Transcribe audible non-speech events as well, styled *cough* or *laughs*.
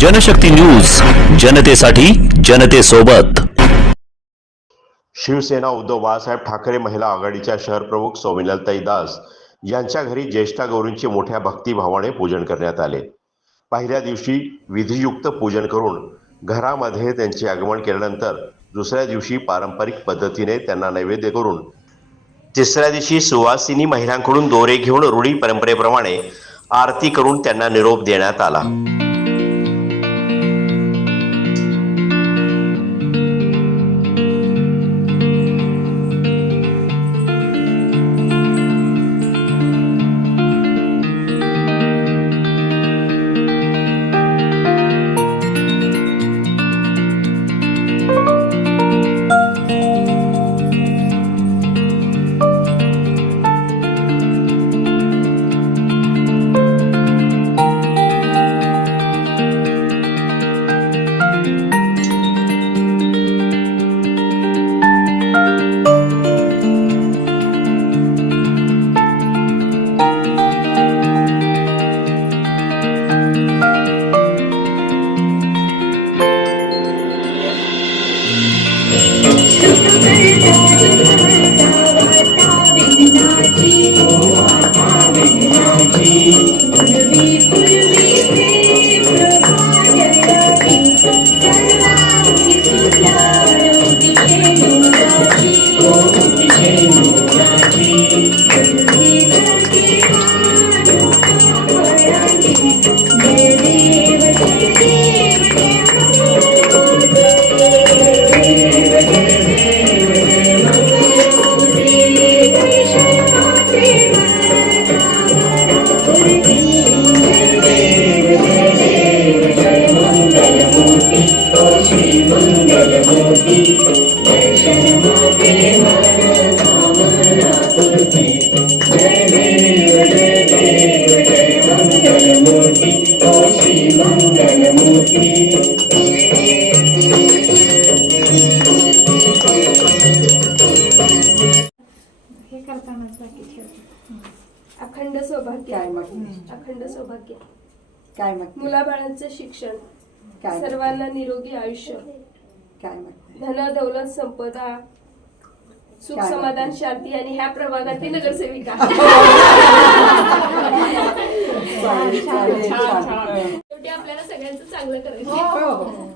Janshakti news जनतेसाठी जनतेसोबत. शिवसेना उद्धव बाळासाहेब ठाकरे महिला आघाडीच्या शहरप्रमुख सौमिनलताई दास यांच्या घरी ज्येष्ठा गौरींचे मोठ्या भक्तिभावाने पूजन करण्यात आले. पहिल्या दिवशी विधियुक्त पूजन करून घरामध्ये त्यांचे आगमन केल्यानंतर दुसऱ्या दिवशी पारंपरिक पद्धतीने त्यांना नैवेद्य करून तिसऱ्या दिवशी सुवासिनी महिलांकडून दोरे घेऊन रूढी परंपरेप्रमाणे आरती करून त्यांना निरोप देण्यात आला. अखंड सौभाग्य. काय मग अखंड सौभाग्य. काय मग मुलाबाळांचं शिक्षण. काय सर्वांना निरोगी आयुष्य. काय मग धन दौलत संपदा सुख समाधान शांती आणि ह्या प्रभागातील *laughs* नगरसेविका. *laughs* *laughs* शेवटी आपल्याला सगळ्यांचं चांगलं करायचं हो, हो.